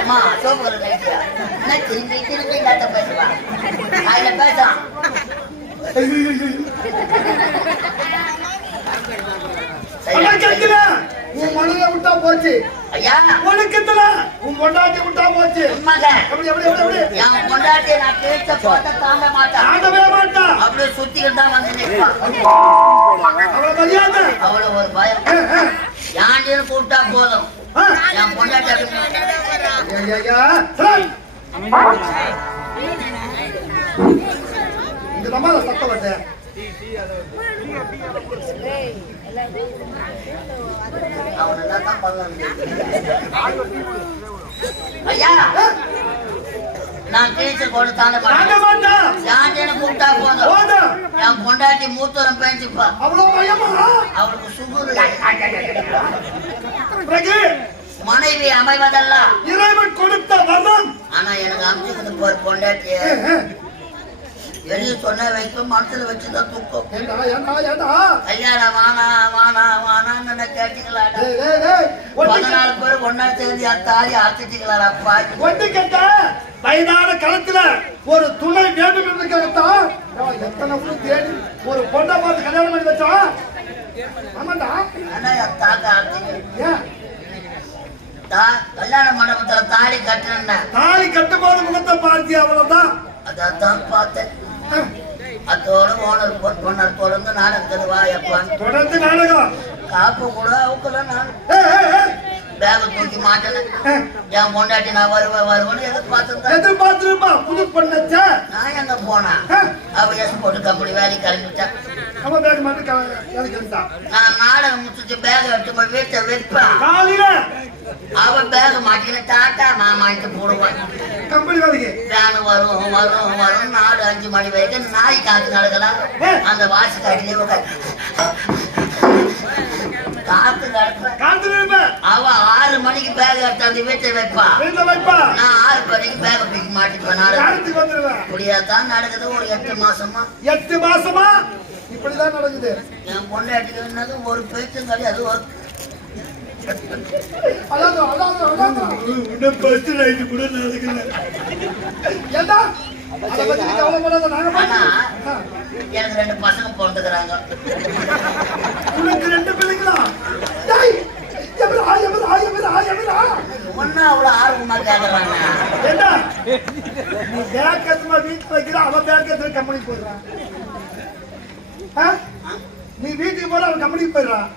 அம்மா soap colour நைட்டியா என்ன திரும்பி திரும்பி இல்லாத பேசுவா அதுல பேசான் உன் மனதை விட்டா போச்சு ஐயா உனக்கு உன் பொண்டாட்டி விட்டா போச்சு என் பொண்டாட்டி நான் பேச்ச போட்ட தாண்ட மாட்டேன் தாண்டவே மாட்டான் அப்படியே சுத்திக்கிட்டு தான் வந்து நிற்பான் அவ்வளவு மரியாதை அவ்வளவு ஒரு பயம் யாண்டின்னு கூப்பிட்டா போதும் என் பொண்டாட்டி இந்த நம்ம சத்தம் வந்து ஐயா நான் டீச்சர் போட்டு தாண்ட மாட்டேன் யாண்டின்னு கூப்பிட்டா போதும் என் பொண்டாட்டி மூத்தரம் பேஞ்சுப்பா அவளுக்கு சுகுரு மனைவி அமைவதல்ல இறைவன் கொடுத்த வரம். ஆனா எனக்கு அமைச்சுக்கிட்டு போற பொண்டாட்டிய வெளியே சொன்ன வைக்கும் மனசுல வச்சுதான் தூக்கம். கல்யாணம் வானா வானா வானான்னு கேட்டீங்களாடா 14 பேர் ஒன்னா சேர்ந்து தாலி ஆக்கிட்டீங்களா அப்பா ஒன்று கேட்ட வயதான காலத்துல ஒரு துணை வேண்டும் என்று கேட்டான் எத்தனை தேடி ஒரு பொண்ணை பார்த்து கல்யாணம் பண்ணி வச்சான். ஆமாண்டா ஆனா என் தாக்க ஆக்கிட்டீங்க கல்யாண மண்டபத்துல தாலி கட்டுறேன் தாலி கட்டும் போது முகத்தை பார்த்தி அவ்வளவுதான் அதான் பார்த்தேன். அதோட ஓனர் போன் பண்ணார் தொடர்ந்து நாடகம் வா எப்பான்னு தொடர்ந்து நாடகம் காப்பு கூட அவுக்கல நான் பேக தூக்கி மாட்டேன். என் பொண்டாட்டி நான் வருவேன்னு எதிர்பார்த்துருப்பா புது பண்ணச்ச நான் எங்க போனா அவ எஸ் போட்டு கம்பெனி வேலைக்கு கிளம்பிட்டேன். நான் நாடகம் முடிச்சுட்டு பேக எடுத்து போய் வீட்டை வைப்பேன். அவ பேக மாட்டிக்கின டாட்டா மாமான்ட்டு போடுவான். கம்பெனி வேலைக்கு வேனு வரும் வரும் வரும் 4-5 மணி வரைக்கும் நாய் காத்து நடக்கலாம். அந்த வாசி காட்டிலே காத்து கிடப்பேன். அவ 6 மணிக்கு பேக் எடுத்து அந்த வீட்டை வைப்பா. நான் 6 மணிக்கு பேக பிடிக்க மாட்டேன். இப்படியாத்தான் நடக்குது ஒரு 8 மாசமா. 8 மாசமா இப்படிதான் நடக்குது. என் பொண்டாட்டிக்கு ஒரு பேச்சும் கிடையாது. ஒரு எனக்கு 2 பசங்க பிறந்துக்கிறாங்க. 2 பிள்ளைங்களா? ஒன்னா அவ்வளவு ஆர்வமா கேக்குறாங்க. நீ பேக்கத்துல வீட்டுக்கு வைக்கிற அவன் பேக்கத்துல கம்பெனிக்கு போயிடுறான். நீ வீட்டுக்கு போற அவன் கம்பெனிக்கு போயிடுறான்.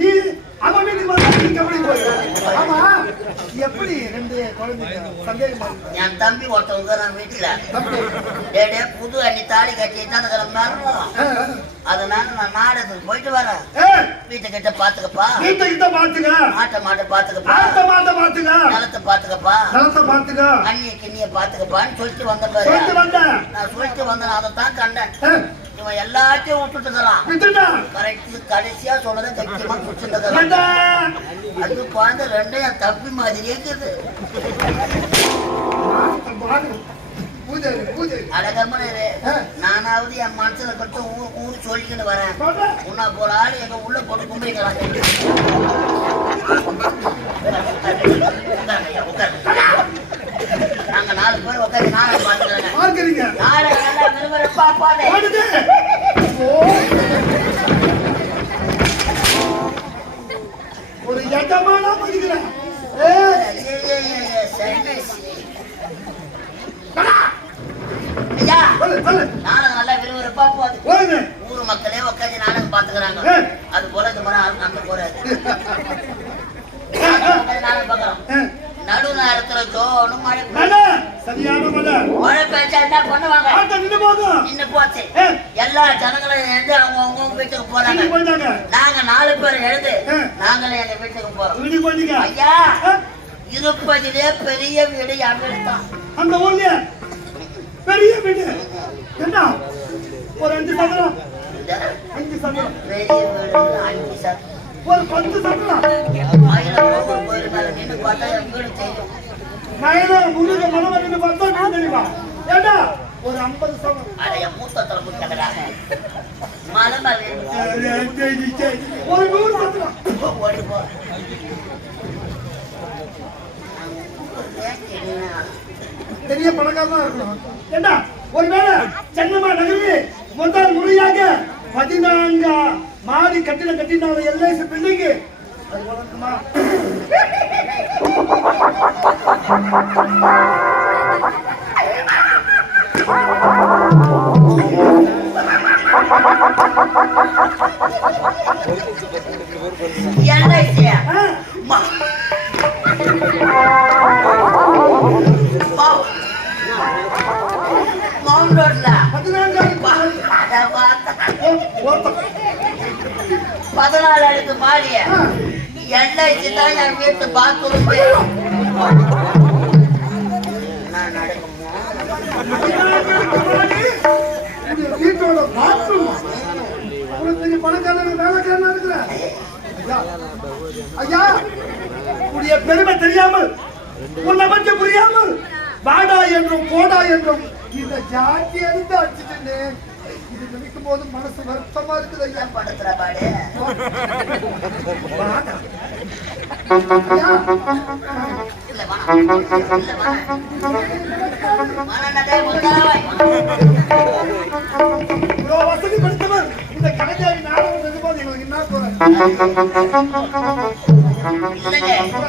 நீ அவன் வீட்டுக்கு போற நீ கம்பெனிக்கு போயிடுறான். ஆமா எப்படி 2 குழந்தைங்க சந்தேகமா? என் தம்பி ஒருத்தவங்க நான் வீட்டுல டே புது அண்ணி தாலி கட்டிட்டு அதனால நான் நாடகத்துக்கு போயிட்டு வரேன். வீட்டை கிட்ட பாத்துக்கப்பா. வீட்டை கிட்ட பாத்துக்க. மாட்டை பாத்துக்கப்பா. நிலத்தை பாத்துக்கப்பா. அண்ணிய கிண்ணிய பாத்துக்கப்பான்னு சொல்லிட்டு வந்த பாரு. நான் சொல்லிட்டு வந்தேன். அதைத்தான் கண்டேன். இவன் எல்லாத்தையும் விட்டுட்டுக்கிறான். கடைசியா சொன்னதை தைரியமா குடிச்சுட்டுக்கிறான். அது குழந்தை 2 என் தப்பி மாதிரியே இருக்குது. அடகம்மனு நானாவது என் மனசுல கட்டு ஊர் சொல்லிக்கிட்டு வரேன். உன்ன போல ஆள் எங்க உள்ள போட்டு கும்பிடுக்கிறாங்க. நாங்க 4 பேர் உட்காந்து நாடகம் பாத்துக்கிறேன். ஒரு எட்டமானா படிக்கிறேன். நாடகம் நல்லா விறுவிறுப்பா போகுது. ஊர் மக்களே உட்காந்து நாடகம் பாத்துக்கிறாங்க. அது போல இந்த முறை அங்க போறாரு. நாடகம் பாக்குறோம். நடு நேரத்துல ஜோனும் மழை பெய்ச்சா என்ன பண்ணுவாங்க? நின்னு போச்சு. எல்லா ஜனங்களும் எழுந்து அவங்க வீட்டுக்கு போறாங்க. நாங்க 4 பேர் எழுந்து நாங்களே எங்க வீட்டுக்கு போறோம். ஐயா இருப்பதிலே பெரிய வீடு என் வீடு தான். அந்த ஊர்ல பெரிய வீடு என்ன ஒரு 5 சதுரம். 5 சதுரம் பெரிய வீடு 5 சதுரம். ஒரு 10 சதுரம். கோயில் மேல நின்று பார்த்தா என் வீடு தெரியும். முருக மனவ நின்று பார்த்தா தெரியுமா? ஏண்டா ஒரு 50 சதுரம். அடைய மூத்தத்துல முத்தகராக மலை மேல ஒரு 100 பத்துலாம் ஓடி போ. பெரிய பணக்காரனா இருக்கணும். ஏண்டா ஒருவேளை சென்னம்மா நகரில் முதல் முறையாக 14 மாடி கட்டிடம் கட்டினால எல்ஐசி பில்டிங் அது வளர்க்குமா? எல்ஐசியா மவுண்ட் ரோட்ல 14 அடுக்கு மாடிய எல்ஐசி தான் என் வீட்டு பாத்ரூம். நான் நடக்குமோ வீட்டோட பாத்ரூம் பெரிய பணக்காரன் வேலைக்காரனா இருக்கிற ஐயா உடைய பெருமை தெரியாமல் உன்னை பற்றி புரியாமல் வாடா என்றும் போடா என்றும் இந்த ஜாதி எடுத்து அடிச்சுட்டு இது நினைக்கும் போது மனசு வருத்தமா இருக்குது ஐயா. படுத்துற பாடு வசதி படுத்தவர் இந்த கலைஞர் நாடகம் இருக்கும்போது எங்களுக்கு என்ன போற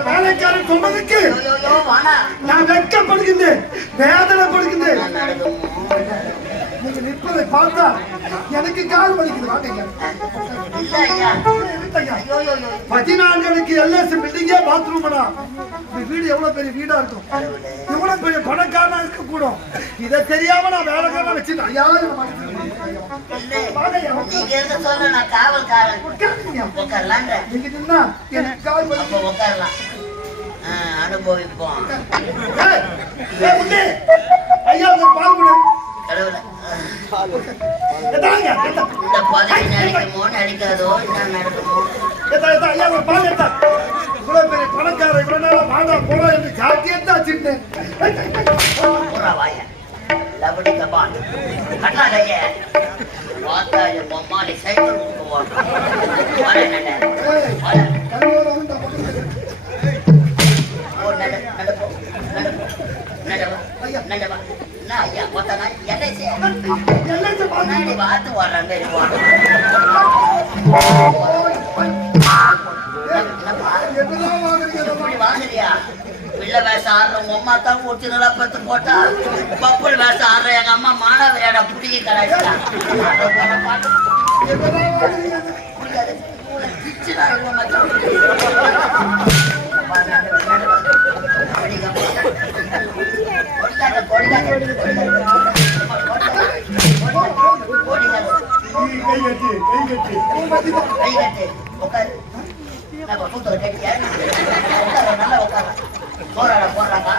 வேலைக்காரன் சொன்னதுக்கு நான் வெட்கப்படுகின்றேன், வேதனைப்படுகின்றேன். நீங்க நிற்பதை பார்த்தா எனக்கு கால் வலிக்குது. வாங்க 14 எல்ஐசி பில்டிங்கே பாத்ரூம்னா இந்த வீடு எவ்வளவு பெரிய வீடா இருக்கும், எவ்வளவு பெரிய பணக்காரனா இருக்க கூடும். இதை தெரியாம நான் வேலைக்காரனா வச்சுட்டேன். நீங்க நின்னா எனக்கு கால் வலிக்கும். அனுபவிப்போம். ஐயா ஒரு பால் கொடு. இந்த பதவி நடிக்குமோ நடிக்காதோ நான் நடக்குமோ. ஐயா ஒரு பால் எடுத்தா இவ்வளவு பெரிய பணக்கார இவ்வளவு நாளா வாடா போடா என்று ஜாக்கியத்தை வச்சுட்டேன். லபடி கபால் கட்டாதைய வாத்தாய பொம்மாலி சைக்கிள் போவாங்க. ஐயா பார்த்தா எல்ஐசி பார்த்து வர்றாங்க. வாங்குறியா பிள்ளை வேஷம் ஆடுற உங்க அம்மா தான் ஒரிஜினலா பத்து போட்டா பப்புள் வேஷம் ஆடுற எங்க அம்மா மாணவரையாட புடிக்க கலாய்ச்சா நல்லா உட்கார போராட போடுறாங்க.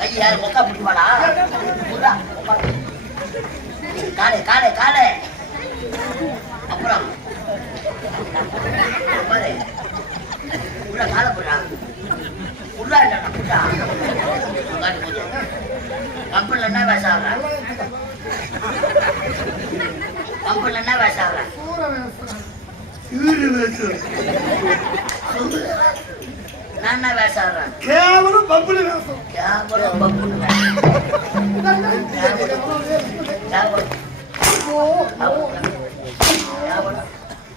கையாரு மொக்கா பிடிப்பாடா. காலே காலே காலே அப்புறம் உள்ள கால போடா. உள்ள புட்டா கம்பெனில என்ன வேஷம் ஆகுறேன், கம்பெனில என்ன வேஷம் ஆகுறேன். நான் என்ன வேஷம் ஆகுறேன், கேவலம் பப்புனு வேஷம். கேவலம் பப்புனு வேஷம்.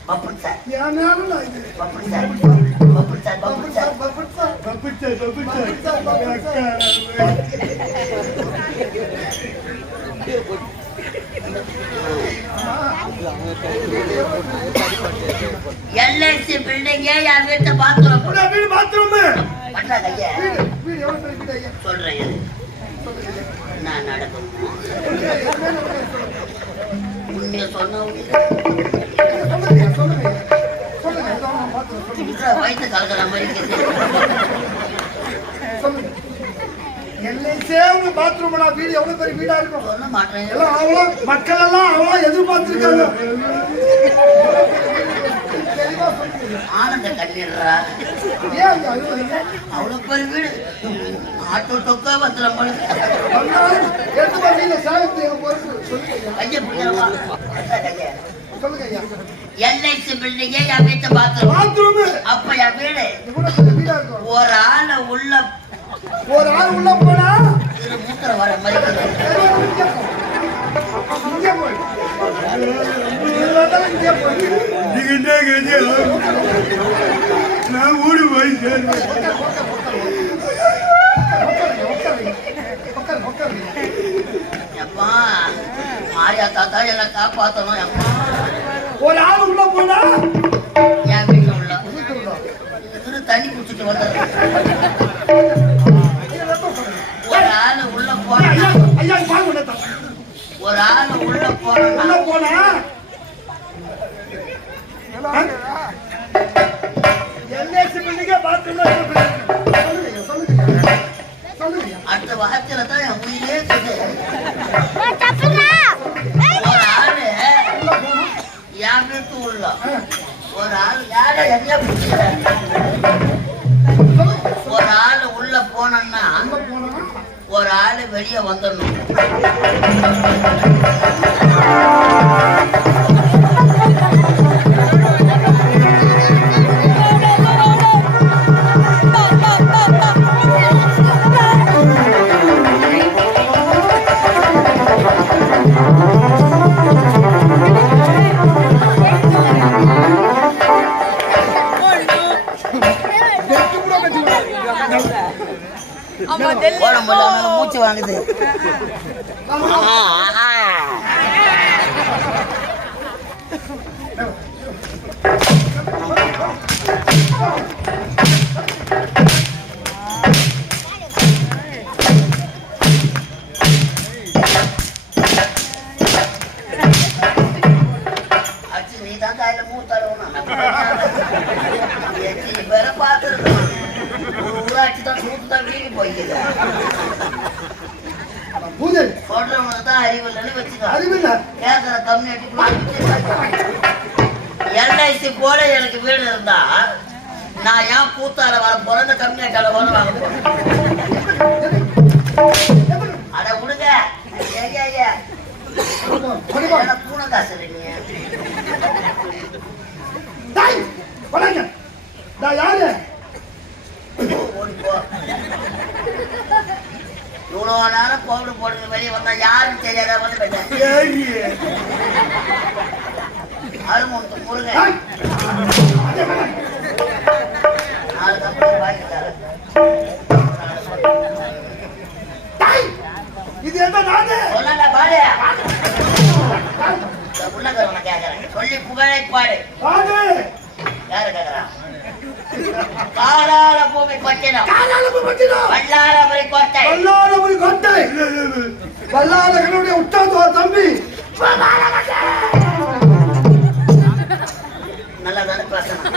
பப்புன் சார் பப்புன் சார் பப்புன் சார் பப்புன் சார் பப்புன் சார் பப்புன் சார் எல்ஐசி பில்டிங்கே என் வீட்டை பாத்ரூம். வீடு பாத்ரூம் பண்றாங்க ஐயா. சொல்றேன் நான் நடக்கும் உண்மைய சொன்ன வயிற்று கலக்கிற மாதிரி எல்லைசே உங்க பாத்ரூம்டா வீடு எவ்வளவு பெரிய வீடா இருக்கும் சொல்ல மாட்டேன் எல்லாம் அவ்வளோ மக்கள் எல்லாம் அவ்வளோ எதிர்பார்த்திருக்காங்க தெளிவா சொல்லுங்க ஆனந்த கண்ணீர்ரா ஏன் அங்க அழுவீங்க அவ்வளவு பெரிய வீடு ஆட்டோ டொக்கா வந்துட மாதிரி வந்தாலும் எடுத்து வரீங்க சாயத்து எனக்கு பொறுப்பு சொல்லுங்க கையை பிடிக்கிறவா சொல்லுங்க ஐயா எல்ஐசி பில்டிங்கே என் வீட்டை பாத்ரூம் அப்ப என் வீடு இவ்வளவு பெரிய வீடா இருக்கும் ஒரு ஆள் உள்ள போனா இது மூத்திர வர மாதிரி இங்கே போய் இங்கே போய் நான் ஊடு போய் எப்பா மாரியா தாத்தா எல்லாம் காப்பாத்தணும் எப்பா ஒரு ஆள் உள்ள போனா என் வீட்டுல உள்ள இது தண்ணி குடிச்சிட்டு வந்தது ஒரு ஆள் உள்ள போனா ஐயா பாருங்க ஒரு ஆள் உள்ள போனா போனா எல்ஐசி பில்டிங்கே பாத்ரூம்ல சொல்லுங்க அடுத்த வாரத்துல தான் என் உயிரே இருக்குது ஒரு ஆளு என் வீட்டு உள்ள ஒரு ஆள் யார என்ன ஒரு ஆள் உள்ள போனோம்னா ஒரு ஆள் வெளியே வந்துடணும் மூச்சு வாங்குது நீ தான் கையில மூத்தாடுவோம் வேற பார்த்துருக்கோம் ஊராட்சி தான் சூட்டு தான் வீடு போய்க்குது சொல்றவங்க தான் அறிவு இல்லைன்னு வச்சுக்கோ கேட்கற கம்யூனிட்டி எல்ஐசி போல எனக்கு வீடு இருந்தா நான் ஏன் கூத்தால வர போறேன் இந்த கம்யூனிட்டியால போல வாங்க போறேன் அட விடுங்க ஐயா பூனை காசு இல்லைங்க இவ்வளோ நேரம் கோவிட் போடுறது வெளியே வந்தா யாரும் தெரியாத வந்து அருமுத்து முருங்க நாலு கம்பெனி வாங்கிட்டாரு இது என்ன நானே சொல்லல பாடு உள்ளவனை கேட்கறேன் சொல்லி புகழை பாடு யாரு கேட்கறான் காலால பூமி கொட்டினோம் வல்லாரபுரி கோட்டை வல்லாரகனுடைய உற்றாத்தோ தம்பி நல்லா தானே பேசணும்